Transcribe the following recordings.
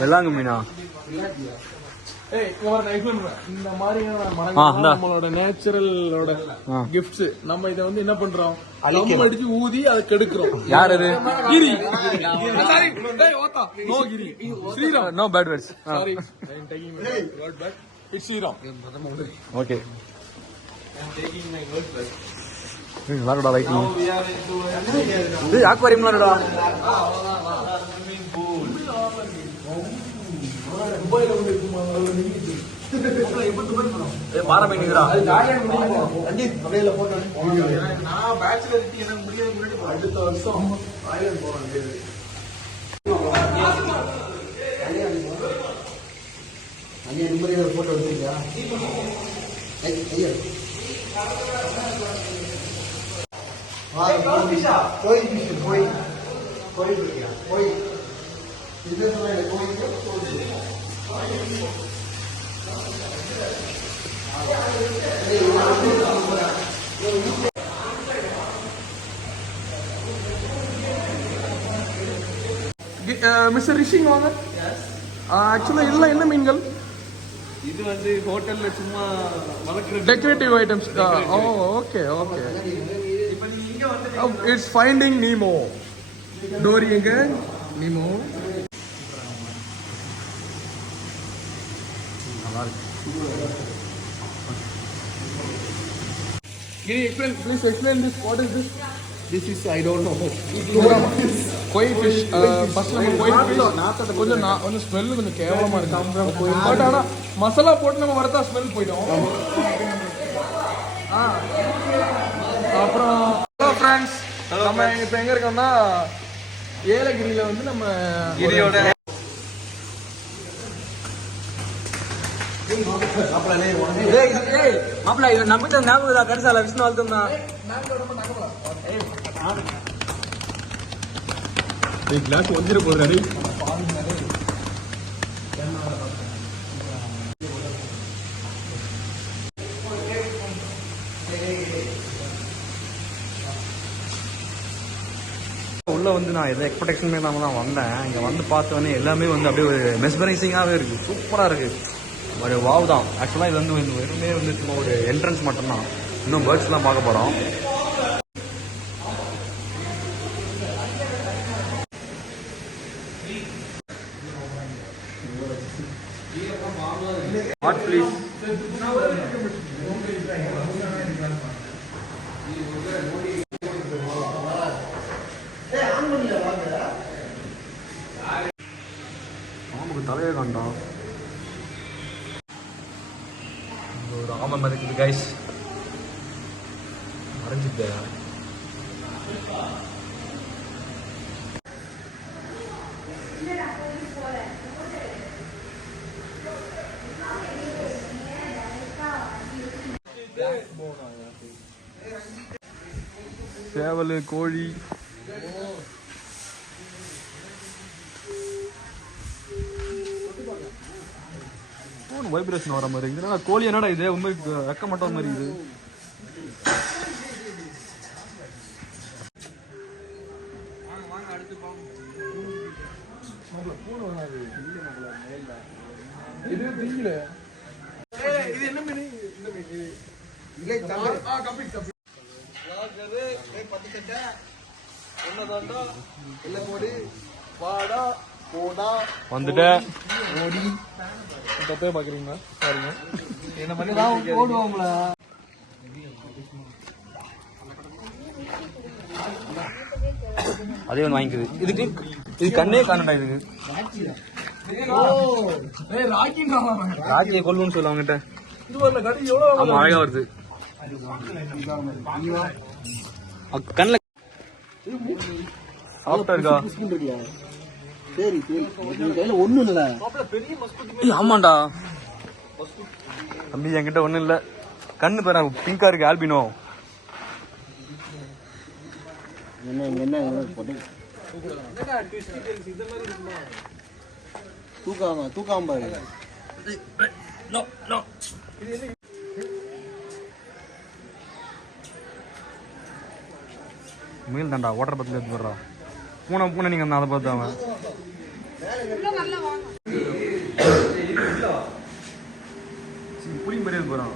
வெள்ளாங்கு மீனா? இந்த மாதிரியான மரங்கள் நம்மளோட நேச்சுரலோட கிஃப்ட்ஸ். நம்ம இதை வந்து என்ன பண்றோம், அடிச்சு ஊதி அதை கெடுக்கிறோம். யார் அது? Giri. No Giri. Sriram. No bad words. Sorry, I am taking my word back. It's Sriram. Okay. I am taking my word back. நல்லாடா லைட்டிங். இது அக்வாரியம் நல்லாடா. Swimming pool. துபாயில வந்து பாரா மீனுடா. ரஞ்சித் அப்படியே போட்டோ. நான் பேச்சுலர் டீ எனக்கு முடியாது. முன்னாடி அடுத்த வருஷம் ஐலண்ட் போறோம். அங்கே நிம்மதியாக ஒரு ஃபோட்டோ எடுத்துக்கியா? மிஸ்டர் ரிஷிங் வாங்க. ஆக்சுவலா இதெல்லாம் என்ன மீன்கள்? இது வந்து ஹோட்டல்ல சும்மா வளர்க்குற டெக்கரேட்டிவ் ஐட்டம்ஸ். ஓ ஓகே ஓகே. இப்போ நீங்க இங்க வந்து இட்ஸ் ஃபைண்டிங் நீமோ. டோரி எங்க? நீமோ. நல்லா இருக்கு. Can you explain? Please explain this. What is this? This is I don't know. Koi fish. First நம்ம koi fish கொஞ்சம் ஸ்மெல் கொஞ்சம் கேவலமா இருக்கு. பட் ஆனா மசாலா போட்டு நம்ம வரதா ஸ்மெல் போய்டும். அப்புறம் ஹலோ ஃப்ரெண்ட்ஸ், நம்ம இப்போ எங்க இருக்கோம்னா ஏலகிரியில வந்து நம்ம கிரியோட மாப்பிள்ள இது நம்பிட்டு ஞாபகம் கடைசால விஷ்ணு வாழ்த்தும் தான். கிளாஸ் ஒஞ்சிட போறாரு. உள்ள வந்து நான் எந்த எக்ஸ்பெக்டேஷன் இல்லாம தான் வந்தேன். இங்க வந்து பார்த்தோன்னே எல்லாமே வந்து அப்படியே ஒரு மெஸ்மரைசிங்காகவே இருக்கு. சூப்பரா இருக்கு. ஒரு வாவ் தான். ஆக்சுவலாக இது வந்து வெறுமே வந்து சும்மா ஒரு என்ட்ரன்ஸ் மட்டும்தான். இன்னும் பேர்ட்ஸ்லாம் பார்க்க போகிறோம். What please? பாம்புக்கு தலையை காண்டான். ஒரு ஆமை மதிக்குது கைஸ். மறைஞ்சிட்டு சேவல், கோழி. வைப்ரேஷன் வர மாதிரி இருக்குது. கோழி என்னடா இது? உண்மை வெக்க மாட்டோம் மாதிரி இது. இது என்ன மீன்? இந்த மீன் வந்துட்டேன். ஓடி தப்பே பாக்குறீங்களா? பாருங்க என்ன பண்ணி தான் ஓடுவோம்ல. அதே ஒன்று வாங்கிக்குது. இதுக்கு இது கண்ணே காணடா. இதுக்கு ராஜியை கொல்லுன்னு சொல்ல அவங்ககிட்ட. ஆமா அழகா வருது. கண்ணில் சாப்பிட்டா இருக்கா? ஒண்ணும் இல்ல. ஆமாண்டா தம்பி, என்கிட்ட ஒண்ணும் இல்ல. கண்ணு பேர பிங்கா இருக்கு. ஆல்பினோ. தூக்காம பாரு. முயல் தாண்டா ஓட்டர் பத்தில் எடுத்து போடுறா. பூனை நீங்கள் அதை பார்த்து அவன் புளி மாதிரி எடுத்து போகிறான்.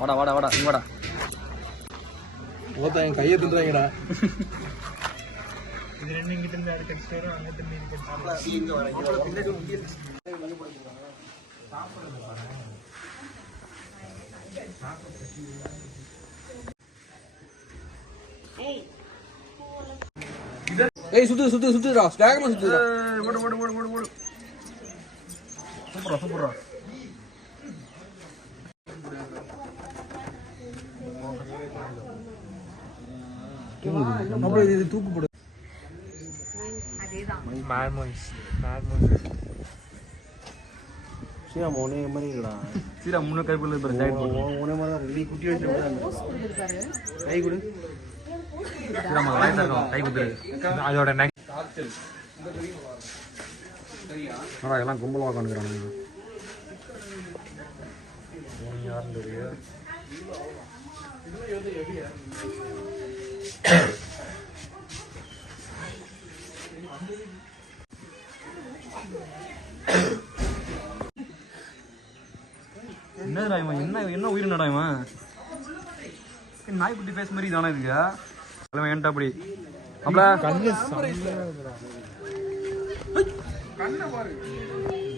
வாடா வாடா வாடா இங்க வாடா. என் கையை தின்றாங்கடா. இது ரெண்டு இங்கிட்ட இருந்து அது கடிச்சிட்டு வரும், அங்கிட்ட இருந்து இது கடிச்சிட்டு ஏய் சுத்துடா வேகமா சுத்துடா. ஓடு ஓடு ஓடு ஓடு ஓடு. சூப்பரா சூப்பரா. அப்படியே இது தூக்கு போடு. சீரா மோனே மாதிரி இருக்கடா. சீரா முன்ன கைக்குள்ள இருப்பாரு ஜாயின் போடு. மோனே மாதிரி தான் ரெடி குட்டி வச்சிருக்காங்க. கை கொடு. சீரா மக லைட் இருக்கும் கை குத்துரு. அதோட நெக் அடா எல்லாம் கும்பலா உட்காந்துக்கிறானுங்க. யாருன்னு தெரியுது. என்னடா இவன் என்ன உயிரினடா இவன்? நாய்க்குட்டி பேச மாதிரி தானே இதுக்கு ஏன்டா அப்படி அப்பல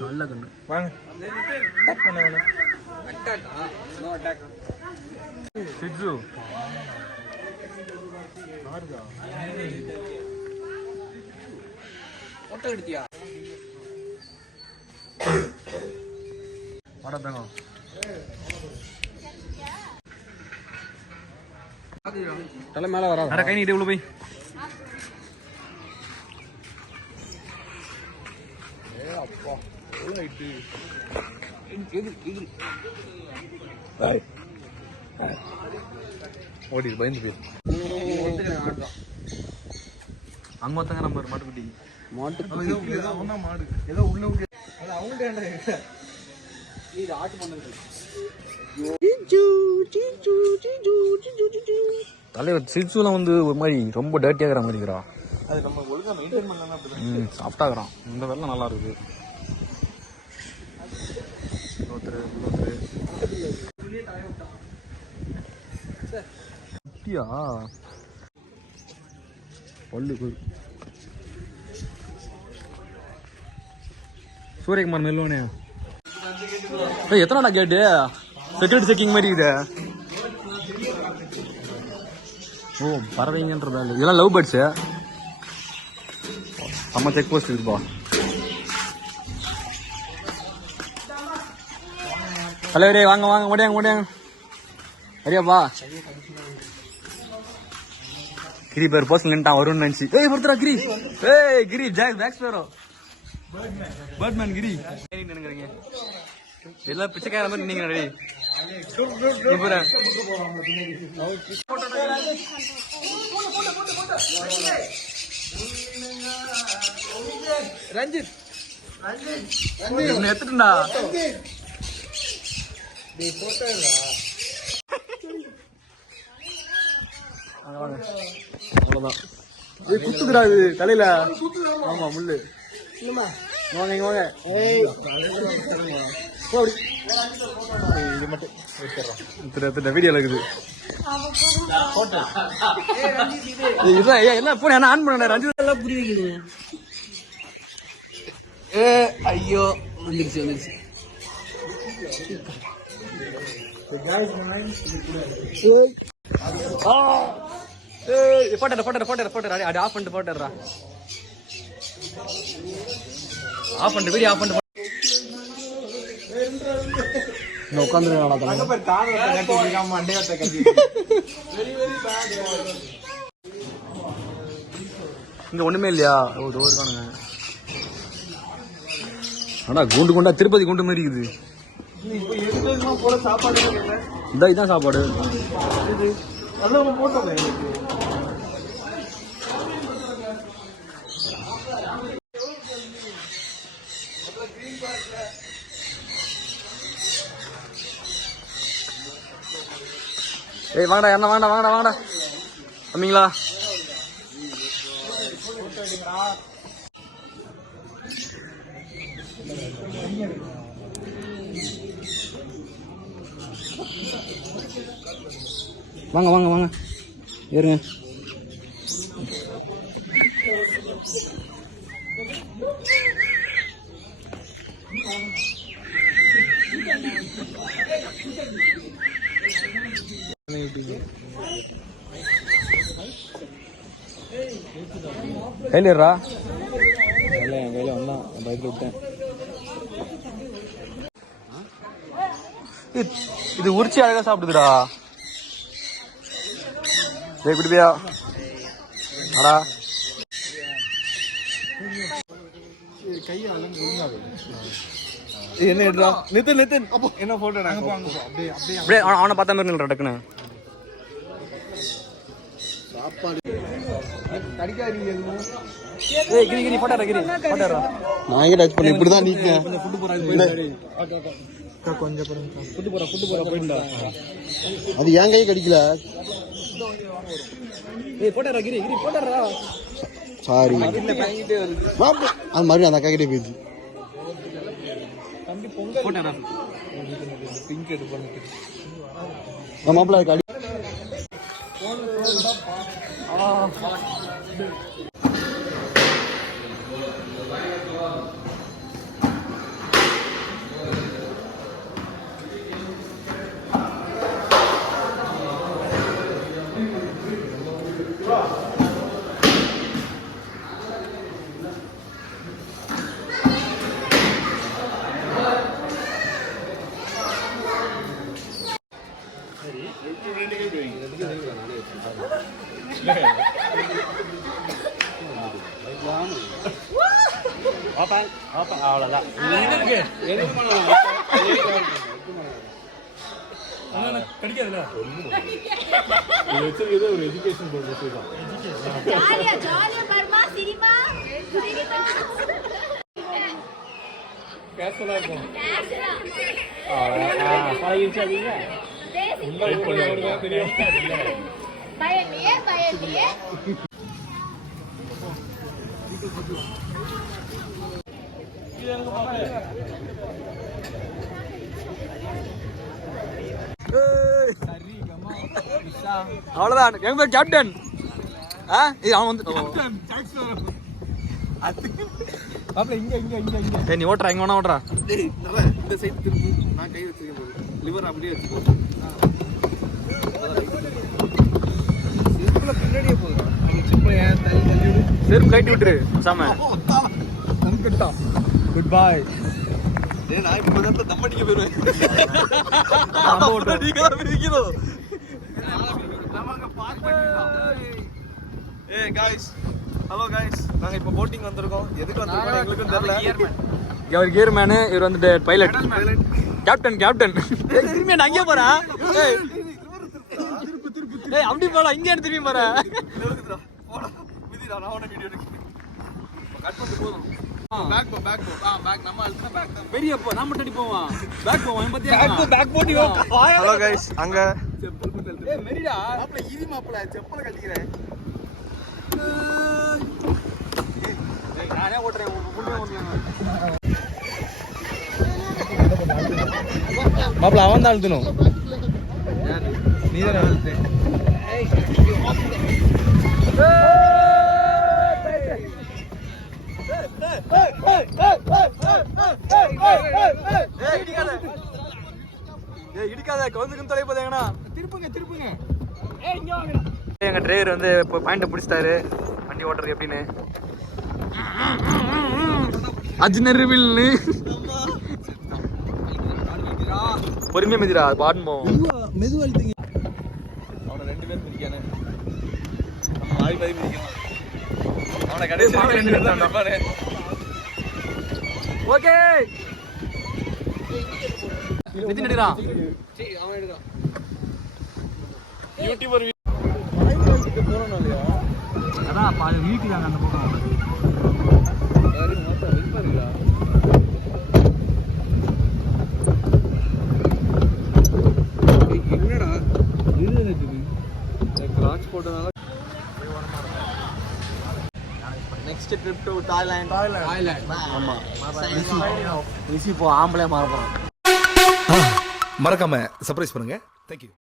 நல்ல கண்ணு வாங்க. சிட்சு போட்டோ எடுத்தியா? வாடா தங்கம். தலை மேல வரா. அட கை நீட்டு உள்ள போய். அப்பா ஹைட்டு. ஓடி பயந்து போயிரு. அங்க ஒருத்தங்க நம்ம மாட்டுக்குட்டி மாடு ஏதோ உள்ள அவங்க ஆட்டு பண்ணது. தலைவர் சிட்சுலாம் வந்து ஒரு மாதிரி ரொம்ப டர்ட்டியாக இருக்கிற மாதிரி இருக்கிறா. அது நம்ம ஒழுங்கா மெயின்டைன் பண்ணலாம். அப்படி சாஃப்டாகிறான். இந்த வெள்ளம் நல்லா இருக்குது. குட்டியா பல்லு சூரியகுமார் மெல்லோனே. எத்தனை கேட்டு செக்யூரிட்டி செக்கிங் மாதிரி இது. ஓ பறவைங்கன்றதா இல்லை, இதெல்லாம் லவ் பேர்ட்ஸு. நம்ம செக் போஸ்ட் இருக்குப்பா. தலைவரே வாங்க வாங்க ஓடியாங்க ஓடியாங்க. சரியாப்பா கிரி பேர் போஸ்ட் நின்ட்டான் வரும்னு நினைச்சு. ஏய் பொறுத்தரா கிரி. ஏய் கிரி ஜாக் பேக் ஸ்பேரோ பேர்ட்மேன் கிரி. நினைக்கிறீங்க எல்லாம் பிச்சைக்கார மாதிரி நீங்க ரெடி. ரஞ்சித் எடுத்துட்டா அவ்வளவுதான். குத்துக்குறா இது தலையில. ஆமா முள்ளு. வாங்க இங்க வாங்க. வீடியோல இருக்குது. என்ன போன என்ன ஆன் பண்ண ரஞ்சித் எல்லாம் புரிய வைக்கணும். ஐயோ வந்துருச்சு வந்துருச்சு. போட்டா அது ஆஃப் பண்ணிட்டு போட்டுறா. ஆஃப் பண்ணிட்டு வீடியோ ஆஃப் பண்ணிட்டு இங்க ஒண்ணுமே இல்லையா? ஓ டோர் காணுங்க. ஆனா குண்டு குண்டா திருப்பதி குண்டு மாதிரி இருக்குது. இந்த இதான் சாப்பாடு. ஏய் வாங்கடா என்ன வாங்கடா தம்பிங்களா. வாங்க ஏறுங்க. கையிலா என் கையில வந்தான், என் பைக்கில் விட்டேன். இது உரிச்சி அழகா சாப்பிடுதுடா. குடிப்பியா அடா என்ன எடுறா நிதின் என்ன போட்டோ அப்படியே அவனை பார்த்த மாதிரி நில்ற டக்குன்னு. ஏய் கிரி போட்டாரா நான் எங்க டச் பண்ண இப்படிதான் நீங்க கொஞ்சம் புட்டு போறா போயிட்டா. அது என் கை கடிக்கல. ஏய் போட்டாரா கிரி போட்டாரா. சாரி அது மறுபடியும் அந்த அக்கா கிட்டே போயிடுச்சு. போட்டாரா பிங்க் எடு பண்ணிட்டு மாப்பிள்ள கடி. அவ்வளோதான். கிடைக்காதுல ஒரு எஜுகேஷன் கேஷுவலா இருக்கும். அவ்வளோதான் எங்க பேர் கேப்டன். அவன் வந்து நீ ஓட்டுறா எங்க வேணா ஓட்டுறா. இந்த சைடு திருப்பி நான் கை வச்சிருக்கேன் போது லிவர் அப்படியே வச்சுக்கோ. பின்னாடியே போதும். செருப்பு கட்டி விட்டுரு சாம. குட் பாய். நான் இப்போ தான் தம் அடிக்க போயிருவேன். ஏய் गाइस ஹலோ गाइस நாங்க இப்போ போட்டிங் வந்திருக்கோம். எதுக்கு வந்திருக்கோம் எங்களுக்கும் தெரியல. இவர் கியர் மேனு, இவர் வந்துட்டு பைலட் கேப்டன். திரும்பி நான் அங்கே போறேன். ஏய் அப்படி போலாம், இங்கே திரும்பி போறேன். போடா விதிடா நான் உன வீடியோ எடுக்கிறேன். கட் பண்ணி போறோம். பேக் நம்ம அழுத்துனா பேக் தான். பெரிய போ நான் மட்டும் போவான். பேக் போவான் பத்தியா. பேக் போடி ஹலோ गाइस அங்க ஏய் மெரிடா மாப்ள இதி மாப்ள செப்பல கட்டிக்கிறேன். நானே ஓட்டுறேன். மாப்ள அவன் தான் அழுத்தணும். நீ தானே அழுத்து. இடிக்காத கவுந்துக்கும் தொலைப்பது எங்கண்ணா. திருப்புங்க. எங்க டிரைவர் வந்து இப்போ பாயிண்ட் பிடிச்சிட்டாரு வண்டி ஓட்டுறது எப்படின்னு. அஜ்னர்வில்னு பொறுமையா மிதிடா பாட்டும் போவோம். மெதுவா அழுத்துங்க. அவனை 2 பேர் பிடிக்கானே. நம்ம பாதி பிடிக்கலாம். அவனை கடைசி 2 பேர் தான் நிப்பானே. ஓகே நிதின் எடுடா. சரி அவன் எடுடா. யூடியூபர் போறோம் இல்லையா? அதான் பாதி வீட்டுக்கு தாங்க அந்த பக்கம். யாரு மாத்தா வெல்பா இருக்கா? என்னடா? Next trip to Thailand. ஆமா ரிஷி இப்போ ஆம்பளை மாற போறான். மறக்காம சர்ப்ரைஸ் பண்ணுங்க. தேங்க்யூ.